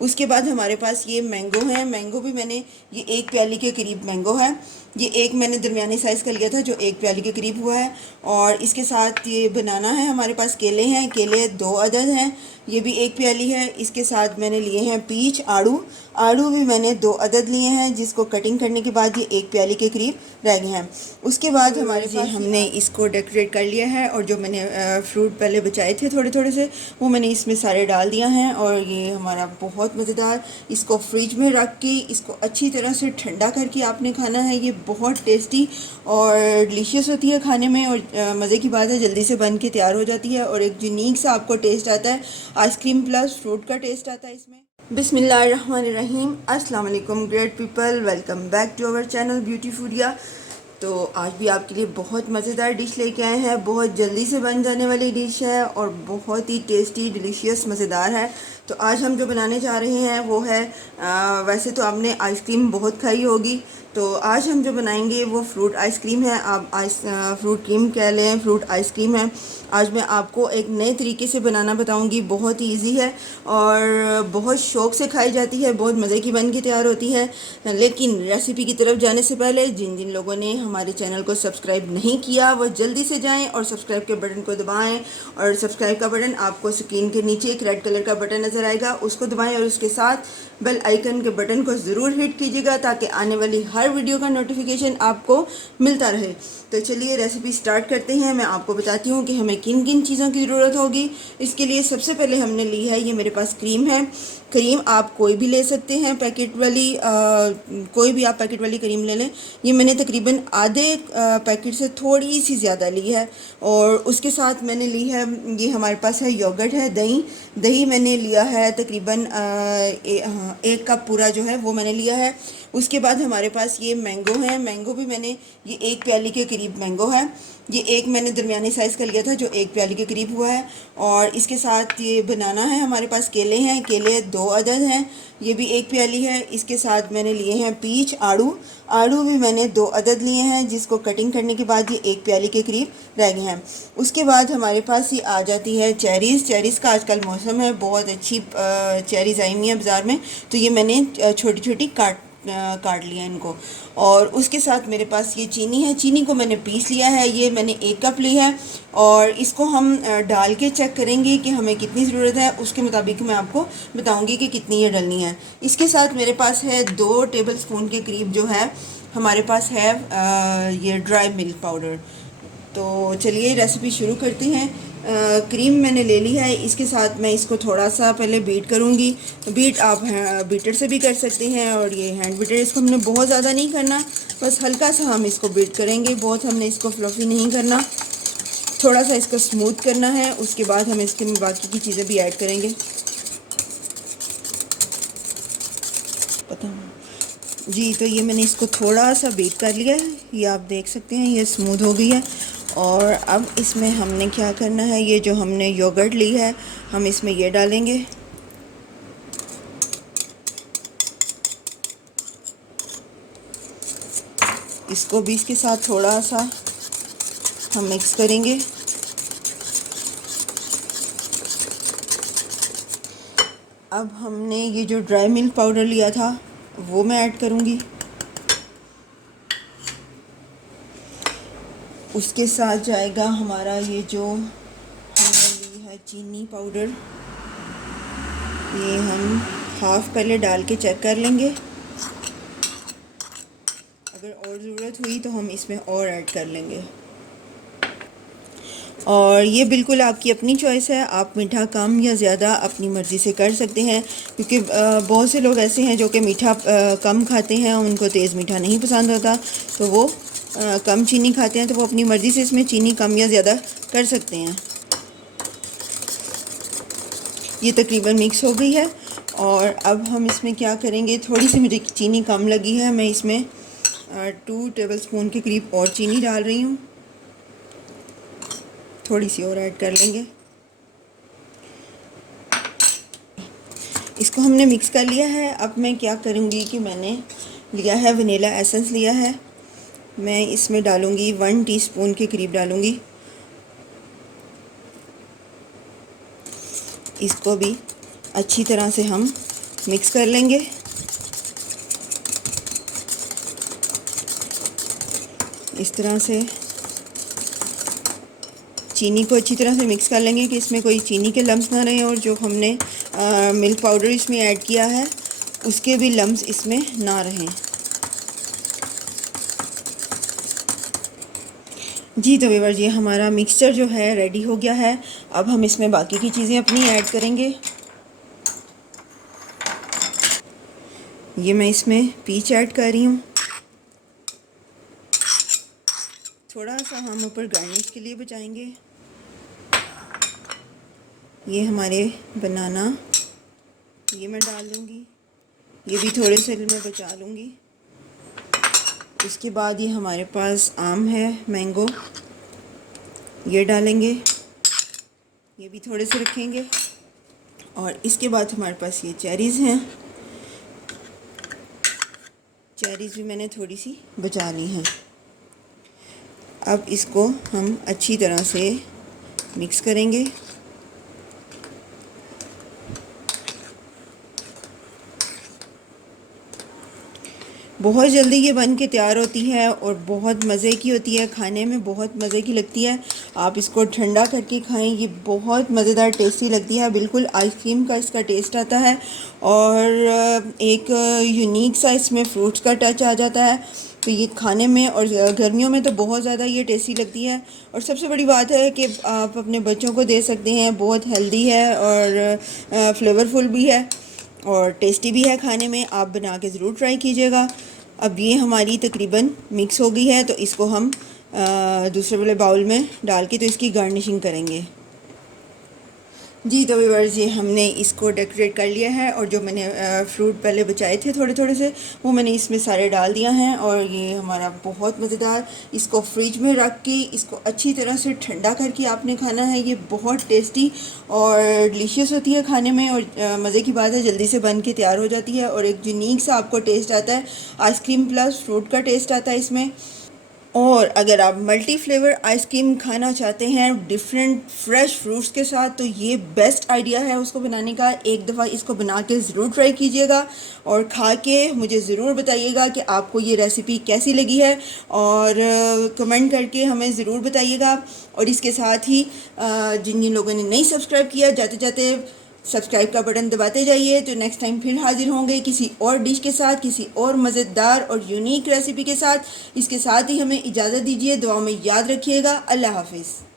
उसके बाद हमारे पास ये मैंगो है। मैंगो भी मैंने ये 1 प्याली के करीब मैंगो है। ये एक मैंने दरमियानी साइज़ का लिया था जो 1 प्याली के करीब हुआ है। और इसके साथ ये बनाना है। हमारे पास केले हैं, केले 2 अदद हैं, ये भी 1 प्याली है। इसके साथ मैंने लिए हैं पीच आड़ू, आड़ू भी मैंने 2 अदद लिए हैं, जिसको कटिंग करने के बाद ये 1 प्याली के करीब रह गए हैं। उसके बाद हमारे पास हमने इसको डेकोरेट कर लिया है और जो मैंने फ्रूट पहले बचाए थे थोड़े थोड़े से, वो मैंने इसमें सारे डाल दिया है। और ये हमारा बहुत मज़ेदार, इसको फ्रिज में रख के इसको अच्छी तरह से ठंडा करके आपने खाना है। ये बहुत टेस्टी और डिलीशियस होती है खाने में। और मज़े की बात है, जल्दी से बन के तैयार हो जाती है और एक यूनिक सा आपको टेस्ट आता है, आइसक्रीम प्लस फ्रूट का टेस्ट आता है इसमें। बिस्मिल्लाहिर्रहमानिर्रहीम। अस्सलाम वालेकुम great people, welcome back to our channel Beauty Foodia. तो आज भी आपके लिए बहुत मज़ेदार डिश लेके आए हैं। बहुत जल्दी से बन जाने वाली डिश है और बहुत ही टेस्टी डिलीशियस मज़ेदार है। तो आज हम जो बनाने जा रहे हैं वो है वैसे तो आपने आइसक्रीम बहुत खाई होगी, तो आज हम जो बनाएंगे वो फ्रूट आइसक्रीम है। आप फ्रूट क्रीम कह लें, फ्रूट आइसक्रीम है। आज मैं आपको एक नए तरीके से बनाना बताऊंगी। बहुत ही इजी है और बहुत शौक़ से खाई जाती है, बहुत मज़े की बन के तैयार होती है। लेकिन रेसिपी की तरफ जाने से पहले जिन जिन लोगों ने हमारे चैनल को सब्सक्राइब नहीं किया वो जल्दी से जाएं और सब्सक्राइब के बटन को दबाएं। और सब्सक्राइब का बटन आपको स्क्रीन के नीचे एक रेड कलर का बटन नज़र आएगा, उसको दबाएं और उसके साथ बेल आइकन के बटन को ज़रूर हिट कीजिएगा ताकि आने वाली हर वीडियो का नोटिफिकेशन आपको मिलता रहे। तो चलिए रेसिपी स्टार्ट करते हैं। मैं आपको बताती हूँ कि हमें किन किन चीज़ों की ज़रूरत होगी। इसके लिए सबसे पहले हमने ली है, ये मेरे पास क्रीम है। क्रीम आप कोई भी ले सकते हैं, पैकेट वाली कोई भी आप पैकेट वाली क्रीम ले लें। ये मैंने तकरीबन आधे पैकेट से थोड़ी सी ज़्यादा ली है। और उसके साथ मैंने ली है, ये हमारे पास है योगर्ट है, दही। दही मैंने लिया है तकरीबन 1 कप पूरा जो है वो मैंने लिया है। उसके बाद हमारे पास ये मैंगो है। मैंगो भी मैंने ये 1 प्याली के करीब मैंगो है। ये एक मैंने दरमियानी साइज़ का लिया था जो 1 प्याली के करीब हुआ है। और इसके साथ ये बनाना है। हमारे पास केले हैं, केले 2 अदद हैं, ये भी 1 प्याली है। इसके साथ मैंने लिए हैं पीच आड़ू, आड़ू भी मैंने 2 अदद लिए हैं, जिसको कटिंग करने के बाद ये 1 प्याली के करीब रह गए हैं। उसके बाद हमारे पास ये आ जाती है चेरीज़। चेरीज़ का आजकल मौसम है, बहुत अच्छी चेरीज़ आई हुई हैं बाज़ार में, तो ये मैंने छोटी छोटी काट लिया इनको। और उसके साथ मेरे पास ये चीनी है, चीनी को मैंने पीस लिया है, ये मैंने 1 कप ली है। और इसको हम डाल के चेक करेंगे कि हमें कितनी ज़रूरत है, उसके मुताबिक मैं आपको बताऊंगी कि कितनी ये डलनी है। इसके साथ मेरे पास है 2 टेबल स्पून के करीब जो है हमारे पास है ये ड्राई मिल्क पाउडर। तो चलिए रेसिपी शुरू करते हैं। क्रीम मैंने ले ली है, इसके साथ मैं इसको थोड़ा सा पहले बीट करूँगी। बीट आप बीटर से भी कर सकते हैं और ये हैंड बीटर, इसको हमने बहुत ज़्यादा नहीं करना, बस हल्का सा हम इसको बीट करेंगे। बहुत हमने इसको फ्लफ़ी नहीं करना, थोड़ा सा इसको स्मूथ करना है। उसके बाद हम इसके में बाकी की चीज़ें भी ऐड करेंगे। पता जी, तो ये मैंने इसको थोड़ा सा बीट कर लिया है, ये आप देख सकते हैं ये स्मूथ हो गई है। और अब इसमें हमने क्या करना है, ये जो हमने योगर्ट ली है हम इसमें ये डालेंगे। इसको भी इसके साथ थोड़ा सा हम मिक्स करेंगे। अब हमने ये जो ड्राई मिल्क पाउडर लिया था वो मैं ऐड करूँगी। उसके साथ जाएगा हमारा ये जो हमने ली है चीनी पाउडर, ये हम हाफ़ पहले डाल के चेक कर लेंगे। अगर और ज़रूरत हुई तो हम इसमें और ऐड कर लेंगे। और ये बिल्कुल आपकी अपनी चॉइस है, आप मीठा कम या ज़्यादा अपनी मर्ज़ी से कर सकते हैं, क्योंकि बहुत से लोग ऐसे हैं जो कि मीठा कम खाते हैं, उनको तेज़ मीठा नहीं पसंद होता, तो वो कम चीनी खाते हैं, तो वो अपनी मर्ज़ी से इसमें चीनी कम या ज़्यादा कर सकते हैं। ये तकरीबन मिक्स हो गई है। और अब हम इसमें क्या करेंगे, थोड़ी सी मुझे चीनी कम लगी है, मैं इसमें 2 टेबल स्पून के करीब और चीनी डाल रही हूँ। थोड़ी सी और ऐड कर लेंगे। इसको हमने मिक्स कर लिया है। अब मैं क्या करूँगी कि मैंने लिया है वनीला एसेंस लिया है, मैं इसमें डालूँगी 1 टीस्पून के करीब डालूँगी। इसको भी अच्छी तरह से हम मिक्स कर लेंगे। इस तरह से चीनी को अच्छी तरह से मिक्स कर लेंगे कि इसमें कोई चीनी के लम्स ना रहें, और जो हमने मिल्क पाउडर इसमें ऐड किया है उसके भी लम्स इसमें ना रहें। जी तो व्यूअर्स, ये हमारा मिक्सचर जो है रेडी हो गया है। अब हम इसमें बाकी की चीज़ें अपनी ऐड करेंगे। ये मैं इसमें पीच ऐड कर रही हूँ। थोड़ा सा हम ऊपर गार्निश के लिए बचाएंगे। ये हमारे बनाना ये मैं डाल दूँगी, ये भी थोड़े से मैं बचा लूँगी। इसके बाद ये हमारे पास आम है, मैंगो, ये डालेंगे, ये भी थोड़े से रखेंगे। और इसके बाद हमारे पास ये चेरीज़ हैं, चेरीज़ भी मैंने थोड़ी सी बचा ली हैं। अब इसको हम अच्छी तरह से मिक्स करेंगे। बहुत जल्दी ये बन के तैयार होती है और बहुत मज़े की होती है, खाने में बहुत मज़े की लगती है। आप इसको ठंडा करके खाएं, ये बहुत मज़ेदार टेस्टी लगती है। बिल्कुल आइसक्रीम का इसका टेस्ट आता है और एक यूनिक सा इसमें फ्रूट्स का टच आ जाता है। तो ये खाने में और गर्मियों में तो बहुत ज़्यादा ये टेस्टी लगती है। और सबसे बड़ी बात है कि आप अपने बच्चों को दे सकते हैं, बहुत हेल्दी है और फ्लेवरफुल भी है और टेस्टी भी है खाने में। आप बना के ज़रूर ट्राई कीजिएगा। अब ये हमारी तकरीबन मिक्स हो गई है, तो इसको हम दूसरे वाले बाउल में डाल के तो इसकी गार्निशिंग करेंगे। जी तो व्यूअर्स, ये हमने इसको डेकोरेट कर लिया है और जो मैंने फ्रूट पहले बचाए थे थोड़े थोड़े से, वो मैंने इसमें सारे डाल दिया हैं। और ये हमारा बहुत मज़ेदार, इसको फ्रिज में रख के इसको अच्छी तरह से ठंडा करके आपने खाना है। ये बहुत टेस्टी और डिलीशियस होती है खाने में, और मज़े की बात है जल्दी से बन के तैयार हो जाती है और एक यूनिक सा आपको टेस्ट आता है। आइसक्रीम प्लस फ्रूट का टेस्ट आता है इसमें। और अगर आप मल्टी फ्लेवर आइसक्रीम खाना चाहते हैं डिफरेंट फ्रेश फ्रूट्स के साथ, तो ये बेस्ट आइडिया है उसको बनाने का। एक दफ़ा इसको बना के ज़रूर ट्राई कीजिएगा और खा के मुझे ज़रूर बताइएगा कि आपको ये रेसिपी कैसी लगी है, और कमेंट करके हमें ज़रूर बताइएगा। और इसके साथ ही जिन जिन लोगों ने नहीं सब्सक्राइब किया, जाते जाते सब्सक्राइब का बटन दबाते जाइए। तो नेक्स्ट टाइम फिर हाजिर होंगे किसी और डिश के साथ, किसी और मज़ेदार और यूनिक रेसिपी के साथ। इसके साथ ही हमें इजाज़त दीजिए, दुआ में याद रखिएगा। अल्लाह हाफिज़।